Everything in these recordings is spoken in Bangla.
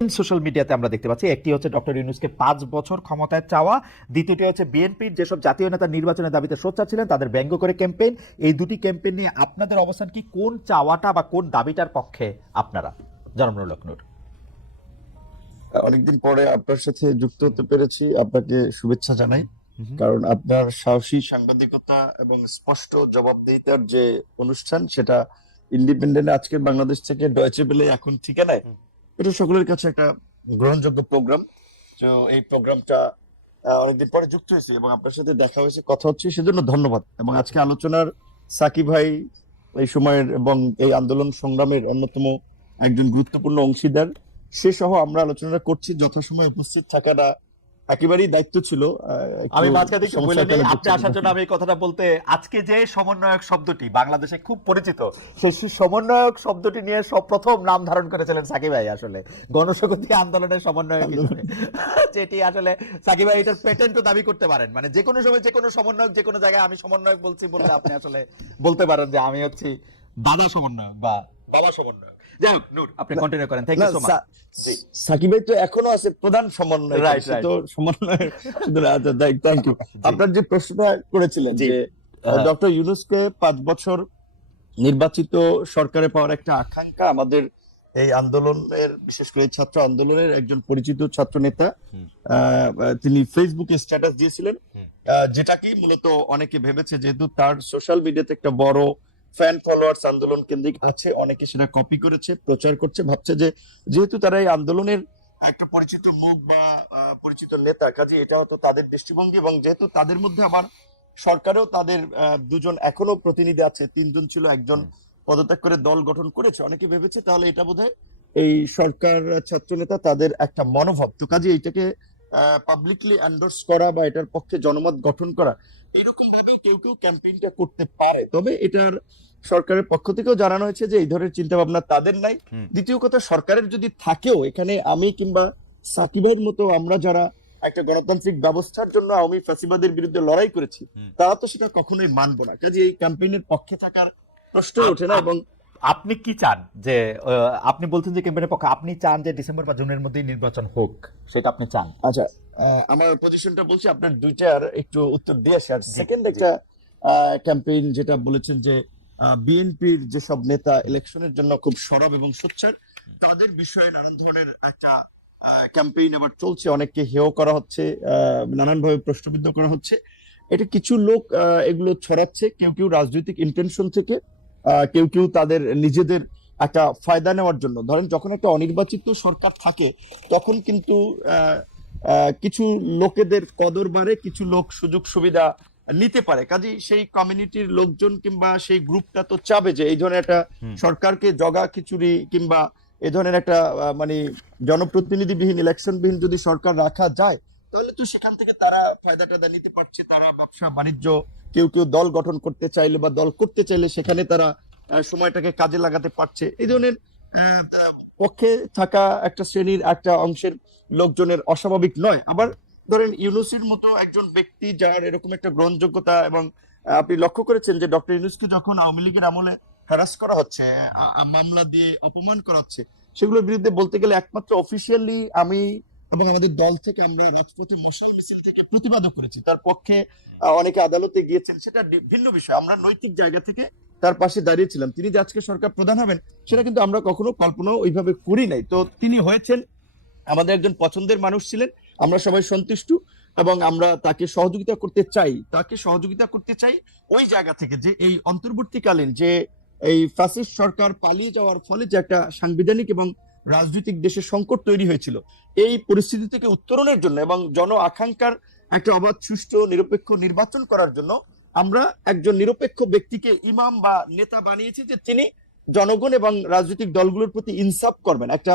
সোশ্যাল মিডিয়াতে আমরা দেখতে পাচ্ছি একটি হচ্ছে ডক্টর ইউনুসকে পাঁচ বছর ক্ষমতায় চাওয়া দ্বিতীয়টি হচ্ছে বিএনপির যেসব জাতীয় নেতা নির্বাচনের দাবিতে সোচ্চার ছিলেন তাদের ব্যঙ্গ করে ক্যাম্পেইন। এই দুটি ক্যাম্পেইন নিয়ে আপনাদের অবস্থান কি? কোন চাওয়াটা বা কোন দাবিটার পক্ষে আপনারা? জনমনুল লক্ষ্ণৌর অনেকদিন পরে আপনার সাথে যুক্ত হতে পেরেছি। আপনাকে শুভেচ্ছা জানাই। কারণ আপনার সাহসী সাংবাদিকতা এবং স্পষ্ট জবাবদিহিতার যে অনুষ্ঠান সেটা ইন্ডিপেন্ডেন্ট আজকের বাংলাদেশ থেকে ডয়েচে বেলে এখন ঠিকানায়। এটা সকলের কাছে একটা গ্রহণযোগ্য প্রোগ্রাম তো এই প্রোগ্রামটা অনেকদিন পরে যুক্ত হয়েছে এবং আপনার সাথে দেখা হয়েছে, কথা হচ্ছে, সেজন্য ধন্যবাদ। এবং আজকে আলোচনার সাকিব ভাই এই সময়ের এবং এই আন্দোলন সংগ্রামের অন্যতম একজন গুরুত্বপূর্ণ অংশীদার। সে সহ আমরা আলোচনা করছি, যথাসময়ে উপস্থিত থাকাটা একেবারেই দায়িত্ব ছিল আমি মাঝখানে একটু বলে নেই আপনি আসার জন্য আমি এই কথাটা বলতে আজকে যে সমন্বয়ক শব্দটি বাংলাদেশে খুব পরিচিত সেই সমন্বয়ক শব্দটি নিয়ে সব প্রথম নাম ধারণ করেছিলেন সাকিব ভাই আসলে। গণশক্তি আন্দোলনের সমন্বয়ক হিসেবে। যেটি আসলে সাকিব ভাই এটার পেটেন্টও দাবি করতে পারেন। মানে যে কোনো সময় যে কোনো সমন্বয়ক যে কোনো জায়গায় আমি সমন্বয়ক বলছি বললে আপনি আসলে বলতে পারেন যে আমি হচ্ছি দাদা সমন্বয়ক বা বাবা সমন্বয়ক। যাই হোক আপনি কন্টিনিউ করেন thank you so much Sakib ভাই তো এখনও আছে প্রধান সমন্বয় Right, right. তো সমন্বয় থ্যাংক ইউ আপনার যে প্রশ্নটা করেছিলেন যে। ডক্টর ইউনুসকে পাঁচ বছর নির্বাচিত সরকারে পাওয়ার একটা আকাঙ্ক্ষা আমাদের এই আন্দোলনের বিশেষ করে ছাত্র আন্দোলনের একজন পরিচিত ছাত্র নেতা তিনি ফেসবুকে স্ট্যাটাস দিয়েছিলেন। যেটা কি মূলত অনেকে ভেবেছে যেহেতু তার সোশ্যাল মিডিয়াতে একটা বড় ফ্যান ফলোয়ার্স আন্দোলন কেন্দ্রিক আছে, অনেকে সেটা কপি করেছে, প্রচার করছে, ভাবছে যে যেহেতু তারা এই আন্দোলনের একটা পরিচিত মুখ বা পরিচিত নেতা, কাজে এটা হয়তো তাদের দৃষ্টিভঙ্গি এবং যেহেতু তাদের মধ্যে আবার সরকারেও তাদের দুজন এখনও প্রতিনিধি আছে, তিনজন ছিল, একজন পদত্যাগ করে দল গঠন করেছে, অনেকে ভেবেছে তাহলে এটা বোধহয় এই সরকার ছাত্র নেতা তাদের একটা মনোভাব। তো কাজে এইটাকে পাবলিকলি এন্ডোর্স করা বা এটার পক্ষে জনমত গঠন করা এরকম ভাবে কেউ কেউ ক্যাম্পেইনটা করতে পারে। তবে এটার সরকারের পক্ষ থেকেও জানানো হয়েছে যে এই ধরনের চিন্তা ভাবনা তাদের নাই। দ্বিতীয় কথা সরকারের যদি থাকেও এখানে আমি কিংবা সাকিবের মতো আমরা যারা একটা গণতান্ত্রিক ব্যবস্থার জন্য আওয়ামী ফ্যাসিবাদের বিরুদ্ধে লড়াই করেছি তারা তো সেটা কখনোই মানবো না। কাজে এই ক্যাম্পেইনের পক্ষে থাকার প্রশ্ন ওঠে না এবং আপনি কি চান যে আপনি বলছেন যে ক্যাম্পেইনের পক্ষে আপনি চান যে ডিসেম্বর বা জুনের মধ্যেই নির্বাচন হোক সেটা আপনি চান? আচ্ছা আমার পজিশনটা বলছি আপনার দুইটার একটু উত্তর দিয়ে আসি। আর সেকেন্ড। একটা ক্যাম্পেইন যেটা বলেছেন যে বিএনপির যেসব নেতা ইলেকশনের জন্য খুব সরব এবং সোচ্চার, তাদের বিষয়ে নানান ধরনের একটা ক্যাম্পেইন আবার চলছে। অনেককে হেয় করা হচ্ছে নানানভাবে প্রশ্নবিদ্ধ করা হচ্ছে। এটা কিছু লোক এগুলো ছড়াচ্ছে, কেউ কেউ রাজনৈতিক ইন্টেনশন থেকে কেউ কেউ তাদের নিজেদের একটা ফায়দা নেওয়ার জন্য। ধরেন, যখন একটা অনির্বাচিত সরকার থাকে, তখন কিন্তু কিছু লোকেদের কদর বাড়ে, কিছু লোক সুযোগ সুবিধা নিতে পারে। কাজেই সেই কমিউনিটির লোকজন কিংবা সেই গ্রুপটা তো চাবে যে এই ধরনের একটা সরকারকে জগা খিচুড়ি কিংবা এ ধরনের একটা মানে জনপ্রতিনিধিবিহীন ইলেকশনবিহীন যদি সরকার রাখা যায় তাহলে তো সেখান থেকে তারা ফায়দা টায়দা নিতে পারছে। তারা ব্যবসা বাণিজ্য কেউ কেউ দল গঠন করতে চাইলে বা দল করতে চাইলে সেখানে তারা সময়টাকে কাজে লাগাতে পারছে। এই ধরনের পক্ষে থাকা একটা শ্রেণির একটা অংশের লোকজনের অস্বাভাবিক নয়। আবার ধরেন ইউনুসের মতো একজন ব্যক্তি যার এরকম একটা গ্রহণযোগ্যতা এবং আপনি লক্ষ্য করেছেন যে ডক্টর ইউনুসকে যখন আওয়ামী লীগের আমলে হ্যারাস করা হচ্ছে মামলা দিয়ে অপমান করা হচ্ছে, সেগুলোর বিরুদ্ধে বলতে গেলে একমাত্র অফিসিয়ালি আমি এবং আমাদের দল থেকে আমরা রাজপথে মশাল মিছিল থেকে প্রতিবাদও করেছি। তার পক্ষে অনেকে আদালতে গিয়েছেন, সেটা ভিন্ন বিষয়। আমরা নৈতিক জায়গা থেকে তার পাশে দাঁড়িয়েছিলাম। তিনি যে আজকে সরকার প্রধান হবেন, সেটা কিন্তু আমরা কখনো কল্পনা ওইভাবে করি নাই। তো তিনি হয়েছেন, আমাদের একজন পছন্দের মানুষ ছিলেন আমরা সবাই সন্তুষ্ট এবং আমরা তাকে সহযোগিতা করতে চাই। তাকে সহযোগিতা করতে চাই ওই জায়গা থেকে যে এই অন্তর্বর্তীকালীন যে এই ফ্যাসিস্ট সরকার পালিয়ে যাওয়ার ফলে যে একটা সাংবিধানিক এবং রাজনৈতিক দেশের সংকট তৈরি হয়েছিল, এই পরিস্থিতি থেকে উত্তরণের জন্য এবং জন আকাঙ্ক্ষার একটা অবাধ, সুষ্ঠু, নিরপেক্ষ নির্বাচন করার জন্য আমরা একজন নিরপেক্ষ ব্যক্তিকে ইমাম বা নেতা বানিয়েছি যে তিনি জনগণ এবং রাজনৈতিক দলগুলোর প্রতি ইনসাফ করবেন। একটা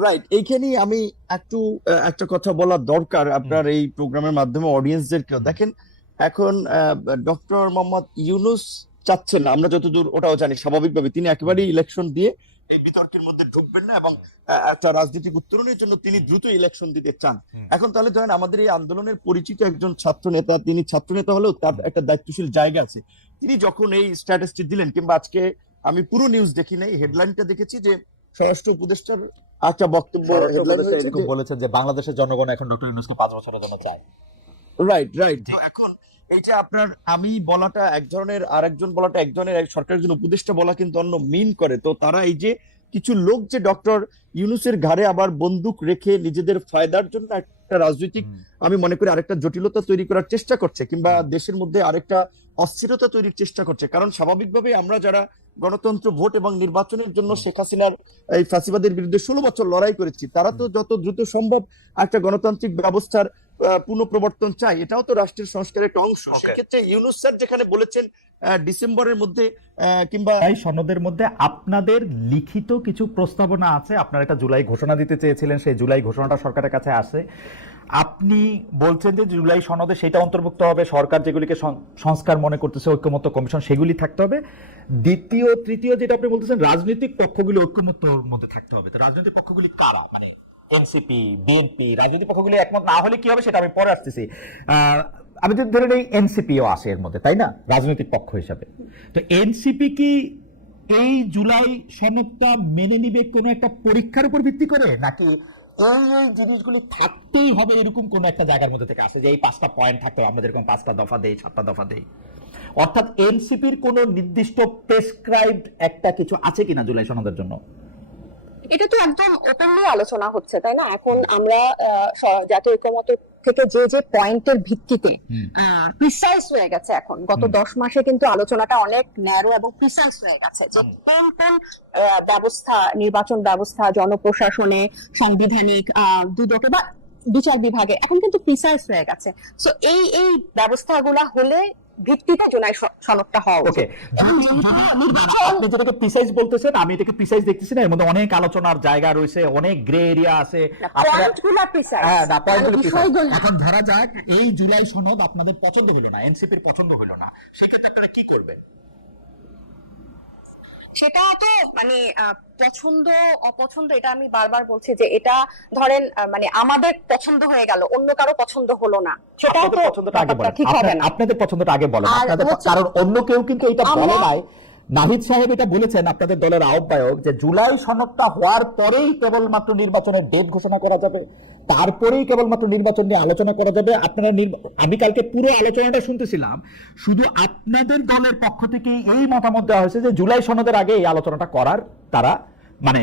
রাইট এইখানেই আমি একটু একটা কথা বলা দরকার আপনার এই প্রোগ্রামের মাধ্যমে অডিয়েন্সদেরকেও দেখেন এখন ডক্টর মোহাম্মদ ইউনুস চাচ্ছেন না আমরা যতদূর ওটাও জানি স্বাভাবিকভাবে তিনি একেবারেই ইলেকশন দিয়ে এই বিতর্কের মধ্যে ঢুকবেন না এবং একটা রাজনৈতিক উত্তরণের জন্য তিনি দ্রুত ইলেকশন দিতে চান। এখন তাহলে ধরেন আমাদের এই আন্দোলনের পরিচিত একজন ছাত্র নেতা তিনি ছাত্র নেতা হলেও তার একটা দায়িত্বশীল জায়গা আছে। তিনি যখন এই স্ট্যাটাসটি দিলেন কিংবা আজকে আমি পুরো নিউজ দেখি নাই হেডলাইনটা দেখেছি যে স্বরাষ্ট্র উপদেষ্টার একটা বক্তব্য এরকম বলেছেন যে বাংলাদেশের জনগণ এখন ডক্টর ইউনুসকে পাঁচ বছরের জন্য চায়। রাইট রাইট এখন এইটা আপনার আমি বলাটা এক ধরনের আর একজন বলাটা এক ধরনের এক সরকারের একজন উপদেষ্টা বলা কিন্তু অন্য মিন করে। তো তারা এই যে কিছু লোক যে ডক্টর ইউনুসের ঘাড়ে আবার বন্দুক রেখে নিজেদের ফায়দার জন্য একটা রাজনৈতিক আমি মনে করি আরেকটা জটিলতা তৈরি করার চেষ্টা করছে কিংবা দেশের মধ্যে আরেকটা অস্থিরতা তৈরির চেষ্টা করছে। কারণ স্বাভাবিকভাবে আমরা যারা গণতন্ত্র ভোট এবং নির্বাচনের জন্য শেখ হাসিনার এই ফাঁসিবাদের বিরুদ্ধে ষোলো বছর লড়াই করেছি তারা তো যত দ্রুত সম্ভব একটা গণতান্ত্রিক ব্যবস্থার পুনঃপ্রবর্তন চাই এটাও তো রাষ্ট্রের সংস্কারের একটা অংশ. সেক্ষেত্রে ইউনুস স্যার যেখানে বলেছেন ডিসেম্বরের মধ্যে আহ, কিংবা এই সনদের মধ্যে আপনাদের লিখিত কিছু প্রস্তাবনা আছে। আপনারা একটা জুলাই ঘোষণা দিতে চেয়েছিলেন সেই জুলাই ঘোষণাটা সরকারের কাছে আসে। আপনি বলছেন যে জুলাই সনদে সেটা অন্তর্ভুক্ত হবে, সরকার যেগুলিকে সংস্কার মনে করতেছে, ঐক্যমত্য কমিশন, সেগুলি থাকতে হবে। দ্বিতীয়, তৃতীয় যেটা আপনি বলতেছেন, রাজনৈতিক পক্ষগুলি ঐক্যমত্যর মধ্যে থাকতে হবে। তো রাজনৈতিক পক্ষগুলি কারা? মানে এনসিপি বিএনপি রাজনৈতিক পক্ষগুলি একমত না হলে কি হবে সেটা আমি পরে আসতেছি। আমি যদি ধরে নেই এনসিপিও আসে এর মধ্যে, তাই না? রাজনৈতিক পক্ষ হিসাবে। তো এনসিপি কি এই জুলাই সনদটা মেনে নিবে কোনো একটা পরীক্ষার উপর ভিত্তি করে? নাকি এই এই জিনিসগুলি থাকতেই হবে এরকম কোন একটা জায়গার মধ্যে থেকে আসে যে এই পাঁচটা পয়েন্ট থাকতে হবে, আমরা যেরকম পাঁচটা দফা দেই, সাতটা দফা দেই। অর্থাৎ এনসিপির কোন নির্দিষ্ট প্রেসক্রাইবড একটা কিছু আছে কিনা জুলাই সনদের জন্য? এটা তো একদম ওপেনলি আলোচনা হচ্ছে, তাই না? এখন আমরা জাতীয় ঐক্যমত থেকে যে যে পয়েন্টের ভিত্তিতে প্রিসাইস প্রিসাইজ হয়ে গেছে এখন। গত দশ মাসে কিন্তু আলোচনাটা অনেক ন্যারো এবং প্রিসাইজ হয়ে গেছে যে কোন কোন ব্যবস্থা নির্বাচন ব্যবস্থা জনপ্রশাসনে সাংবিধানিক আহ, দুদকে বা বিচার বিভাগে এখন কিন্তু প্রিসাইজ হয়ে গেছে। সো এই এই ব্যবস্থাগুলা হলে ভিত্তিতে স- সনদটা হওয়া ওকে আপনি যেটাকে প্রিসাইজ বলতেছেন আমি এটাকে প্রিসাইজ দেখতেছি না এর মধ্যে অনেক আলোচনার জায়গা রয়েছে অনেক গ্রে এরিয়া আছে। হ্যাঁ না। এখন ধরা যাক এই জুলাই সনদ আপনাদের পছন্দ হলো না এনসিপির পছন্দ হলো না। সেক্ষেত্রে আপনারা কি করবেন? সেটা তো মানে আহ, পছন্দ অপছন্দ এটা আমি বারবার বলছি যে এটা ধরেন মানে আমাদের পছন্দ হয়ে গেল অন্য কারও পছন্দ হলো না। সেটাও তো পছন্দটা আগে ব্যাপারটা বলেন। ঠিক হবে না আপনাদের পছন্দটা আগে বলেন। কারণ অন্য কেউ কিন্তু এটা বলে নাই। নাহিদ সাহেব এটা বলেছেন, আপনাদের দলের আহ্বায়ক, যে জুলাই সনদটা হওয়ার পরেই কেবলমাত্র নির্বাচনের ডেট ঘোষণা করা যাবে। তারপরেই কেবলমাত্র নির্বাচন নিয়ে আলোচনা করা যাবে। আপনারা আমি কালকে পুরো আলোচনাটা শুনতেছিলাম। শুধু আপনাদের দলের পক্ষ থেকে এই মতামত দেওয়া হয়েছে যে জুলাই সনদের আগে এই আলোচনাটা করার তারা মানে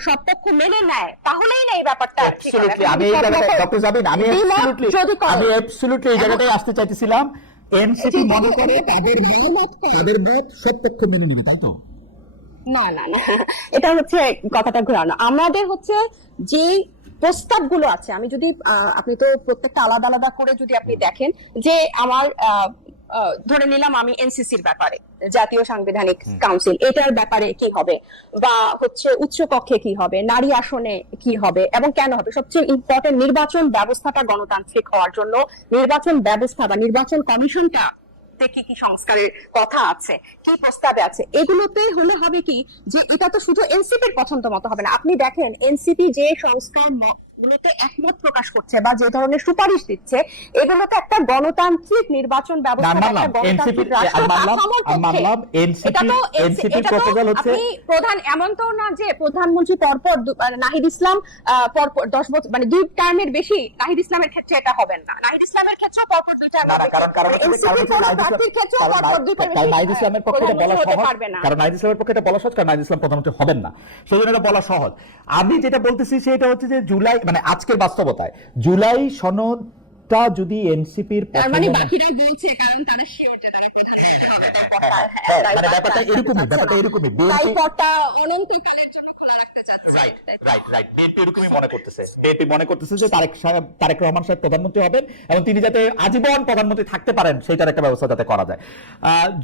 সব পক্ষ মেনে নেয় তাহলেই না এই ব্যাপারটা আমি এই ডক্টর জাবিন আমি যদি আমি এই আসতে চাইতেছিলাম। এনসিপি মনে করে তাদের মত তাদের মত সব পক্ষ মেনে নিবে তাই তো? না না না এটা হচ্ছে কথাটা ঘোরানো। আমাদের হচ্ছে যে প্রস্তাবগুলো আছে আমি যদি আহ, আপনি তো প্রত্যেকটা আলাদা আলাদা করে যদি আপনি দেখেন যে আমার ধরে নিলাম আমি এনসিসির ব্যাপারে জাতীয় সাংবিধানিক কাউন্সিল এটার ব্যাপারে কি হবে? বা হচ্ছে উচ্চ কক্ষে কি হবে? নারী আসনে কি হবে? এবং কেন হবে? সবচেয়ে ইম্পর্টেন্ট নির্বাচন ব্যবস্থাটা গণতান্ত্রিক হওয়ার জন্য নির্বাচন ব্যবস্থা বা নির্বাচন কমিশনটা কি কি সংস্কারের কথা আছে? কি প্রস্তাবে আছে? এগুলোতে হলে হবে কি? যে এটা তো শুধু এনসিপির পছন্দ মতো হবে না। আপনি দেখেন এনসিপি যে সংস্কার গুলোতে একমত প্রকাশ করছে বা যে ধরনের সুপারিশ দিচ্ছে একটা গণতান্ত্রিক নির্বাচন ব্যবস্থা প্রধান এমন তো না যে প্রধানমন্ত্রী পরপর মানে নাহিদ ইসলাম পরপর দশ বছর মানে দুই টার্মের বেশি নাহিদ ইসলামের ক্ষেত্রে এটা হবেন না। নাহিদ ইসলামের ক্ষেত্রে পরপর দুই নাহিদ ইসলামের পক্ষে এটা বলা সহজ। কারণ নাহিদ ইসলামের পক্ষে এটা বলা সহজ কারণ নাহিদ ইসলাম প্রধানমন্ত্রী হবেন না সেই জন্য এটা বলা সহজ। আমি যেটা বলতেছি সেটা হচ্ছে যে জুলাই মানে আজকের বাস্তবতায়। জুলাই সনদটা যদি এনসিপির তার মানে বাকিরা বলছে কারণ তারা শিওরতে তারা প্রধান মানে ব্যাপারটা এরকমই ব্যাপারটা এরকমই। তাই অনন্তকালের জন্য খোলা রাখতে চাচ্ছে। তাই রাইট রাইট বিএনপি এরকমই মনে করতেছে। বিএনপি মনে করতেছে যে তারেক সাহেব তারেক রহমান সাহেব প্রধানমন্ত্রী হবেন এবং তিনি যাতে আজীবন প্রধানমন্ত্রী থাকতে পারেন সেইটার একটা ব্যবস্থা যাতে করা যায়।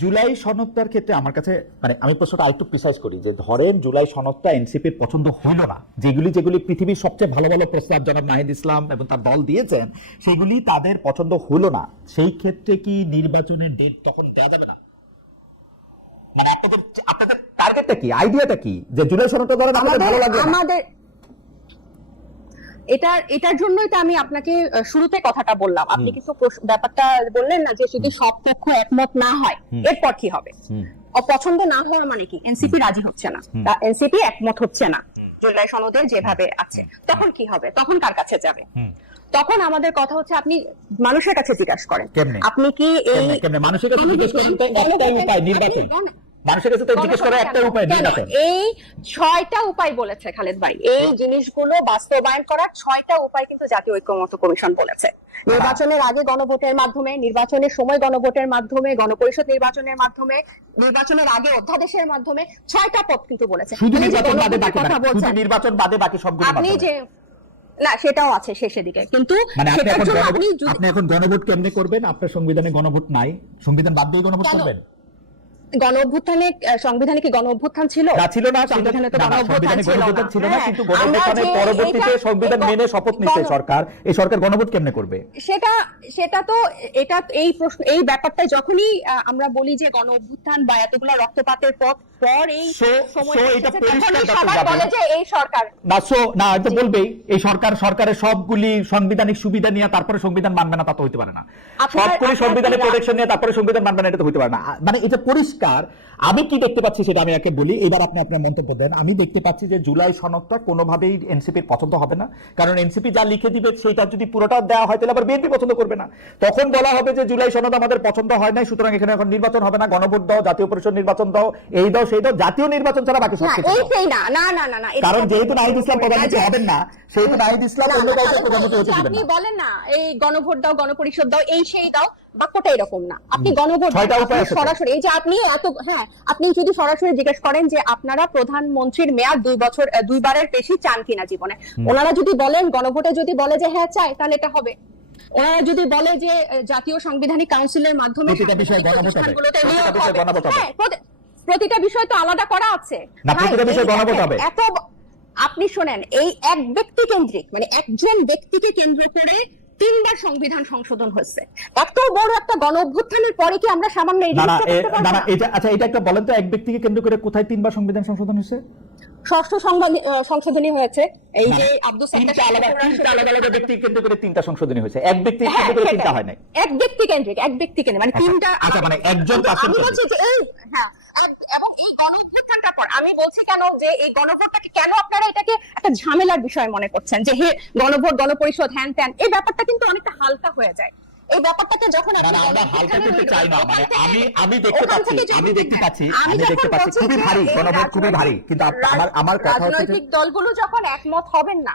জুলাই সনদটার ক্ষেত্রে আমার কাছে মানে আমি প্রশ্নটা আরেকটু প্রিসাইজ করি যে ধরেন জুলাই সনদটা এনসিপির পছন্দ হইল না যেগুলি যেগুলি পৃথিবীর সবচেয়ে ভালো ভালো প্রস্তাব জনাব নাহিদ ইসলাম এবং তার দল দিয়েছেন সেগুলি তাদের পছন্দ হলো না সেই ক্ষেত্রে কি নির্বাচনের ডেট তখন দেওয়া যাবে না? মানে আপনাদের টার্গেটটা কি? আইডিয়াটা কি? যে জুলাই সনদটা ধরেন আমাদের ভালো লাগবে না। আমাদের এটার এটার জন্যই তো আমি আপনাকে শুরুতে কথাটা বললাম। আপনি প্রশ্ন- ব্যাপারটা বললেন না যে যদি সব পক্ষ একমত না হয় এরপর কি হবে? অপছন্দ না হওয়া মানে কি? এনসিপি রাজি হচ্ছে না। এনসিপি একমত হচ্ছে না। জুলাই সনদের যেভাবে আছে। তখন কি হবে? তখন কার কাছে যাবে? তখন আমাদের কথা হচ্ছে আপনি মানুষের কাছে জিজ্ঞাসা করেন। আপনি কি এই? মানুষের কাছে জিজ্ঞেস করেন তো একটাই উপায় নির্বাচন। মানুষের কাছে তো জিজ্ঞেস করার একটা উপায় এই ছয়টা উপায় বলেছে খালেদ ভাই। এই জিনিসগুলো বাস্তবায়ন করার ছয়টা উপায় কিন্তু জাতীয় ঐক্যমত্য কমিশন বলেছে। নির্বাচনের আগে গণভোটের মাধ্যমে নির্বাচনের সময় গণভোটের মাধ্যমে গণপরিষদ নির্বাচনের মাধ্যমে নির্বাচনের আগে অধ্যাদেশের মাধ্যমে ছয়টা পথ কিন্তু বলেছে। শুধু নির্বাচন বাদে বাকি কথা বলছেন নির্বাচন বাদে বাকি সবগুলো আপনি যে না সেটাও আছে শেষের দিকে। কিন্তু মানে আপনি এখন গণভোট কেমনে করবেন? আপনার সংবিধানে গণভোট নাই। সংবিধান বাদ দিয়ে গণভোট করবেন? গণ অভ্যুত্থানে সংবিধানে কি গণ অভ্যুত্থান ছিল? না ছিল না সংবিধানে তো গণ অভ্যুত্থান ছিল না। হ্যাঁ, কিন্তু পরবর্তীতে সংবিধান এই মেনে শপথ সরকার এই সরকার গণভোট কেমনে করবে? সেটা সেটা তো এটা এই প্রশ্ন এই ব্যাপারটা যখনই আমরা বলি যে গণ অভ্যুত্থান বা এতগুলা রক্তপাতের পর পর এই সময় এটা পরিষ্কার। বলে যে এই সরকার। না সো না এটা বলবেই এই সরকার সরকারের সবগুলি সাংবিধানিক সুবিধা নিয়ে তারপরে সংবিধান মানবে না তা তো হইতে পারে না। সবগুলি সংবিধানের প্রোটেকশন নিয়ে তারপরে সংবিধান মানবে না এটা তো হইতে পারে না। মানে এটা পরিষ্কার আমি কি দেখতে পাচ্ছি সেটা আমি একে বলি। এবার আপনি আপনার মন্তব্য দেন। আমি দেখতে পাচ্ছি যে জুলাই সনদটা কোনোভাবেই এনসিপির পছন্দ হবে না। কারণ এনসিপি যা লিখে দিবে সেটা যদি পুরোটা দেওয়া হয় তাহলে আবার বিএনপি পছন্দ করবে না। তখন বলা হবে যে জুলাই সনদ আমাদের পছন্দ হয় নাই সুতরাং এখানে এখন নির্বাচন হবে না। গণভোট দাও জাতীয় পরিষদ নির্বাচন দাও এই দাও সেই দাও জাতীয় নির্বাচন ছাড়া বাকি সব না না না না না না কারণ যেহেতু নাহিদ ইসলাম প্রধানমন্ত্রী না, হবেন না সেহেতু নাহিদ ইসলাম অন্য কাউকে প্রধানমন্ত্রী হতে দিবেন আপনি বলেন না এই গণভোট দাও গণপরিষদ দাও এই সেই দাও বাক্যটা এরকম না। আপনি গণভোট। সরাসরি এই যে আপনি এত হ্যাঁ আপনি যদি সরাসরি জিজ্ঞেস করেন যে আপনারা প্রধানমন্ত্রীর মেয়াদ দুই বছর দুইবারের বেশি চান কিনা জীবনে? ওনারা যদি বলেন গণভোটে যদি বলে যে হ্যাঁ চাই তাহলে এটা হবে। ওনারা যদি বলে যে জাতীয় সাংবিধানিক কাউন্সিলের মাধ্যমে প্রতিটা বিষয়ে। হ্যাঁ, প্রতি- প্রতিটা বিষয় তো আলাদা করা আছে। এত আপনি শোনেন এই এক ব্যক্তি কেন্দ্রিক মানে একজন ব্যক্তিকে কেন্দ্র করে তিনবার সংবিধান সংশোধন হয়েছে। এত বড় একটা গণ অভ্যুত্থানের পরে কি আমরা সামান্য? এটা আচ্ছা এটা একটা বলেন তো এক ব্যক্তিকে কেন্দ্র করে কোথায় তিনবার সংবিধান সংশোধন হয়েছে? ষষ্ঠ সংশোধনী হয়েছে। এই যে আব্দুল সাত্তার আলাদা তিনটা আলাদা আলাদা ব্যক্তিকে কেন্দ্র করে তিনটা সংশোধনী হয়েছে। এক ব্যক্তি হ্যাঁ, কেন্দ্র করে তিনটা হয় নাই এক ব্যক্তি কেন্দ্রিক এক ব্যক্তি কেন্দ্রিক মানে আচ্ছা, তিনটা আচ্ছা, মানে একজন আমি বলছি যে এই হ্যাঁ এবং এই গণঅভ্যুত্থানটার পর আমি বলছি কেন যে এই গণভোটটাকে কেন আপনারা এটাকে একটা ঝামেলার বিষয় মনে করছেন? যে হে গণভোট গণপরিষদ হ্যান ত্যান এই ব্যাপারটা কিন্তু অনেকটা হালকা হয়ে যায়। এই ব্যাপারটাকে যখন আপনি আমরা হালকা করতে চাই না মানে আমি আমি দেখতে পাচ্ছি আমি দেখতে পাচ্ছি আমি দেখতে পাচ্ছি খুবই ভারী গণভোট খুবই ভারী কিন্তু আমার আমার কথা হচ্ছে রাজনৈতিক দলগুলো যখন একমত হবেন না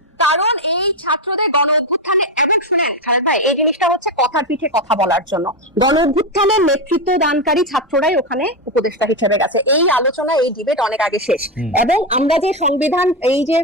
কারণ এই ছাত্রদের গণ অভ্যুত্থানে এবং শুনেন ভাই এই জিনিসটা হচ্ছে কথার পিঠে কথা বলার জন্য। গণ অভ্যুত্থানের নেতৃত্ব দানকারী ছাত্ররাই ওখানে উপদেষ্টা হিসেবে গেছে। এই আলোচনা এই ডিবেট অনেক আগে শেষ। এবং আমরা যে সংবিধান এই যে